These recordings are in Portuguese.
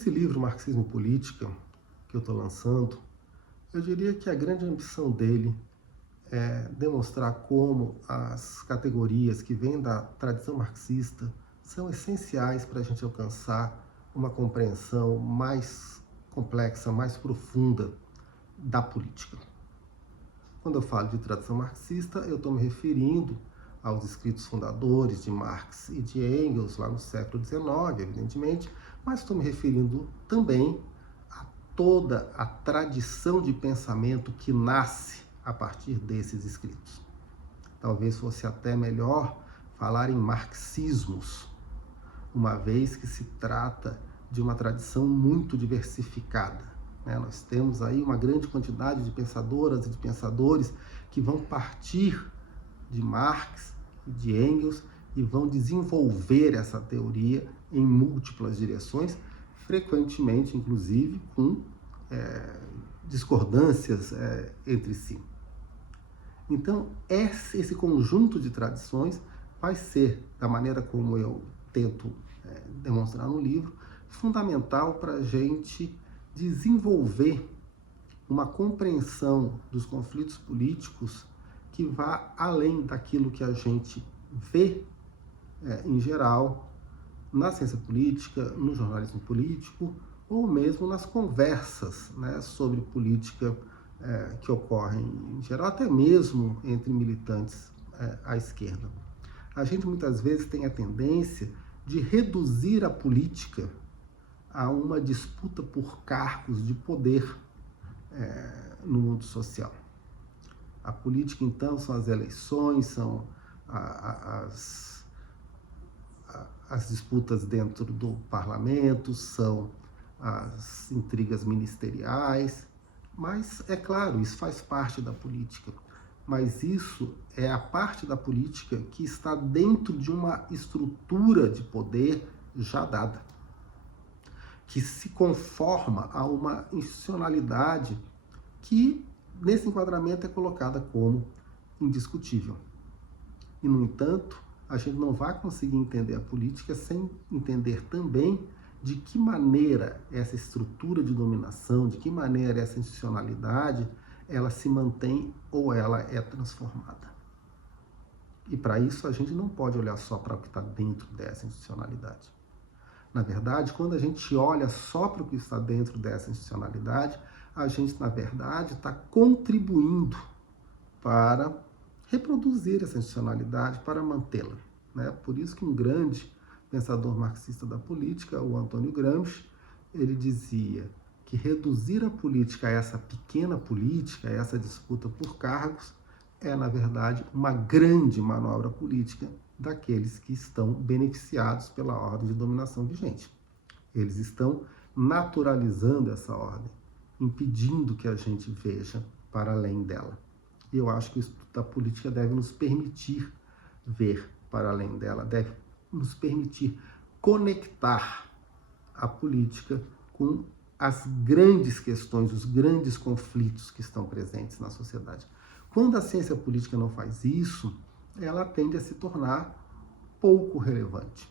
Esse livro, Marxismo e Política, que eu estou lançando, eu diria que a grande ambição dele é demonstrar como as categorias que vêm da tradição marxista são essenciais para a gente alcançar uma compreensão mais complexa, mais profunda da política. Quando eu falo de tradição marxista, eu estou me referindo aos escritos fundadores de Marx e de Engels, lá no século XIX, evidentemente, mas estou me referindo também a toda a tradição de pensamento que nasce a partir desses escritos. Talvez fosse até melhor falar em marxismos, uma vez que se trata de uma tradição muito diversificada. Nós temos aí uma grande quantidade de pensadoras e de pensadores que vão partir de Marx e de Engels e vão desenvolver essa teoria em múltiplas direções, frequentemente, inclusive, com discordâncias entre si. Então, esse conjunto de tradições vai ser, da maneira como eu tento demonstrar no livro, fundamental para a gente desenvolver uma compreensão dos conflitos políticos que vá além daquilo que a gente vê, em geral, na ciência política, no jornalismo político, ou mesmo nas conversas sobre política que ocorrem em geral, até mesmo entre militantes à esquerda. A gente muitas vezes tem a tendência de reduzir a política a uma disputa por cargos de poder no mundo social. A política, então, são as eleições, são as disputas dentro do parlamento, são as intrigas ministeriais, mas, é claro, isso faz parte da política. Mas isso é a parte da política que está dentro de uma estrutura de poder já dada, que se conforma a uma institucionalidade que, nesse enquadramento, é colocada como indiscutível. E, no entanto, a gente não vai conseguir entender a política sem entender também de que maneira essa estrutura de dominação, de que maneira essa institucionalidade, ela se mantém ou ela é transformada. E para isso a gente não pode olhar só para o que está dentro dessa institucionalidade. Na verdade, quando a gente olha só para o que está dentro dessa institucionalidade, a gente, na verdade, está contribuindo para reproduzir essa institucionalidade, para mantê-la. Por isso que um grande pensador marxista da política, o Antônio Gramsci, ele dizia que reduzir a política a essa pequena política, a essa disputa por cargos, é, na verdade, uma grande manobra política daqueles que estão beneficiados pela ordem de dominação vigente. Eles estão naturalizando essa ordem, impedindo que a gente veja para além dela. E eu acho que o estudo da política deve nos permitir ver para além dela, deve nos permitir conectar a política com as grandes questões, os grandes conflitos que estão presentes na sociedade. Quando a ciência política não faz isso, ela tende a se tornar pouco relevante.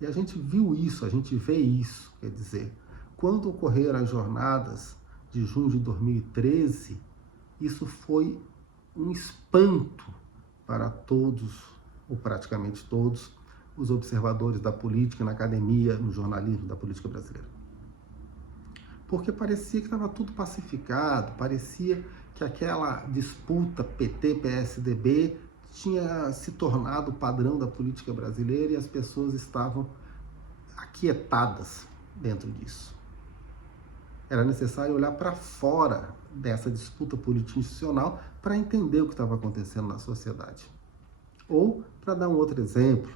E a gente viu isso, a gente vê isso, quer dizer, quando ocorreram as jornadas de junho de 2013, isso foi um espanto para todos, ou praticamente todos, os observadores da política, na academia, no jornalismo da política brasileira. Porque parecia que estava tudo pacificado, parecia que aquela disputa PT-PSDB tinha se tornado o padrão da política brasileira e as pessoas estavam aquietadas dentro disso. Era necessário olhar para fora dessa disputa político-institucional para entender o que estava acontecendo na sociedade. Ou, para dar um outro exemplo,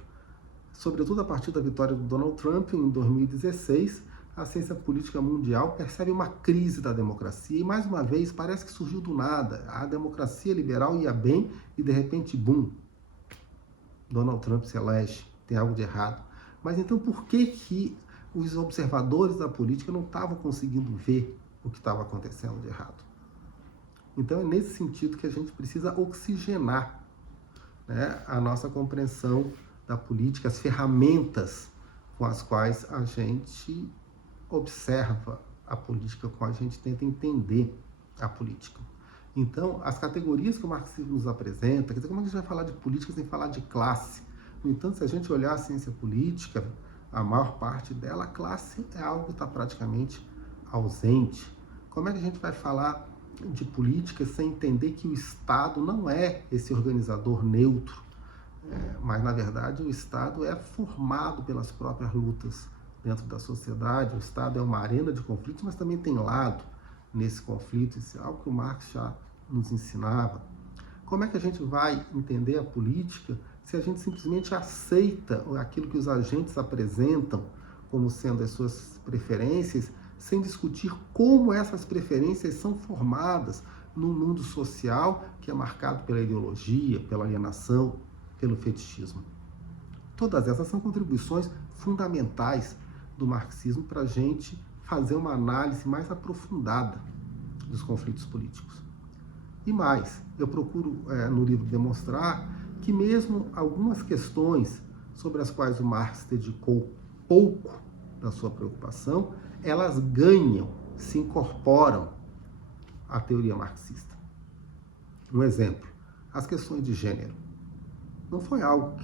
sobretudo a partir da vitória do Donald Trump em 2016, a ciência política mundial percebe uma crise da democracia e, mais uma vez, parece que surgiu do nada. A democracia liberal ia bem e, de repente, bum, Donald Trump se elege, tem algo de errado. Mas então por que os observadores da política não estavam conseguindo ver o que estava acontecendo de errado? Então é nesse sentido que a gente precisa oxigenar a nossa compreensão da política, as ferramentas com as quais a gente observa a política, como a gente tenta entender a política. Então, as categorias que o marxismo nos apresenta, quer dizer, como a gente vai falar de política sem falar de classe? No entanto, se a gente olhar a ciência política, a maior parte dela, a classe é algo que está praticamente ausente. Como é que a gente vai falar de política sem entender que o Estado não é esse organizador neutro, mas, na verdade, o Estado é formado pelas próprias lutas dentro da sociedade, o Estado é uma arena de conflitos, mas também tem lado nesse conflito, isso é algo que o Marx já nos ensinava. Como é que a gente vai entender a política se a gente simplesmente aceita aquilo que os agentes apresentam como sendo as suas preferências, sem discutir como essas preferências são formadas num mundo social que é marcado pela ideologia, pela alienação, pelo fetichismo? Todas essas são contribuições fundamentais do marxismo para a gente fazer uma análise mais aprofundada dos conflitos políticos. E mais, eu procuro no livro demonstrar que mesmo algumas questões sobre as quais o Marx dedicou pouco da sua preocupação, elas ganham, se incorporam à teoria marxista. Um exemplo, as questões de gênero. Não foi algo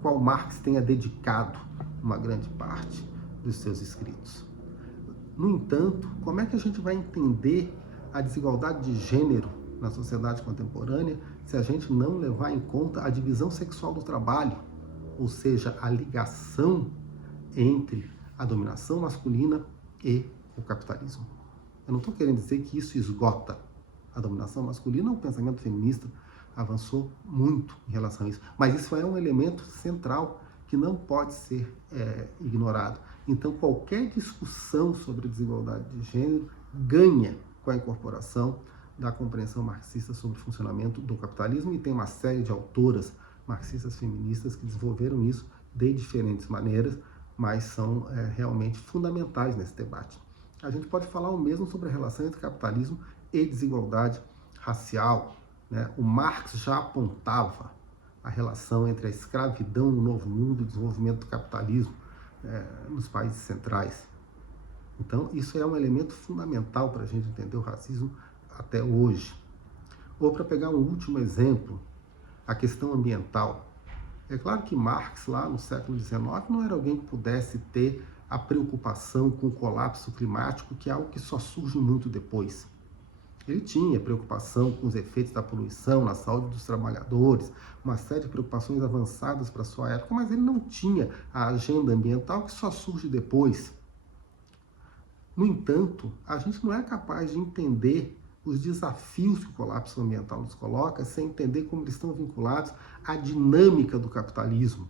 qual Marx tenha dedicado uma grande parte dos seus escritos. No entanto, como é que a gente vai entender a desigualdade de gênero na sociedade contemporânea se a gente não levar em conta a divisão sexual do trabalho, ou seja, a ligação entre a dominação masculina e o capitalismo? Eu não estou querendo dizer que isso esgota a dominação masculina. O pensamento feminista avançou muito em relação a isso, mas isso é um elemento central que não pode ser ignorado. Então, qualquer discussão sobre desigualdade de gênero ganha com a incorporação da compreensão marxista sobre o funcionamento do capitalismo, e tem uma série de autoras marxistas feministas que desenvolveram isso de diferentes maneiras, mas são realmente fundamentais nesse debate. A gente pode falar o mesmo sobre a relação entre capitalismo e desigualdade racial, né? O Marx já apontava a relação entre a escravidão no Novo Mundo e o desenvolvimento do capitalismo nos países centrais. Então, isso é um elemento fundamental para a gente entender o racismo até hoje. Ou, para pegar um último exemplo, a questão ambiental. É claro que Marx, lá no século XIX, não era alguém que pudesse ter a preocupação com o colapso climático, que é algo que só surge muito depois. Ele tinha preocupação com os efeitos da poluição na saúde dos trabalhadores, uma série de preocupações avançadas para a sua época, mas ele não tinha a agenda ambiental que só surge depois. No entanto, a gente não é capaz de entender os desafios que o colapso ambiental nos coloca sem entender como eles estão vinculados à dinâmica do capitalismo,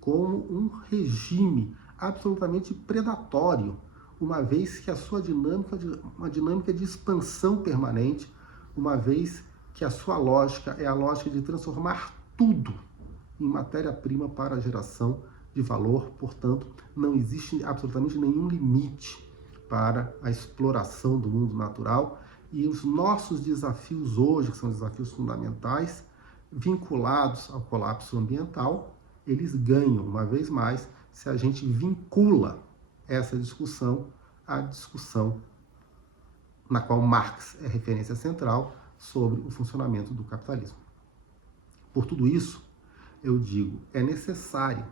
como um regime absolutamente predatório, uma vez que a sua dinâmica é uma dinâmica de expansão permanente, uma vez que a sua lógica é a lógica de transformar tudo em matéria-prima para a geração de valor. Portanto, não existe absolutamente nenhum limite para a exploração do mundo natural, e os nossos desafios hoje, que são desafios fundamentais, vinculados ao colapso ambiental, eles ganham, uma vez mais, se a gente vincula essa discussão à discussão na qual Marx é referência central sobre o funcionamento do capitalismo. Por tudo isso, eu digo, é necessário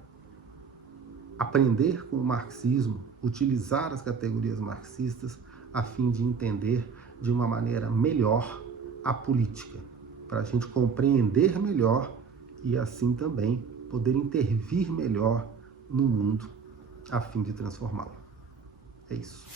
aprender com o marxismo, utilizar as categorias marxistas a fim de entender de uma maneira melhor a política, para a gente compreender melhor e assim também poder intervir melhor no mundo a fim de transformá-lo. É isso.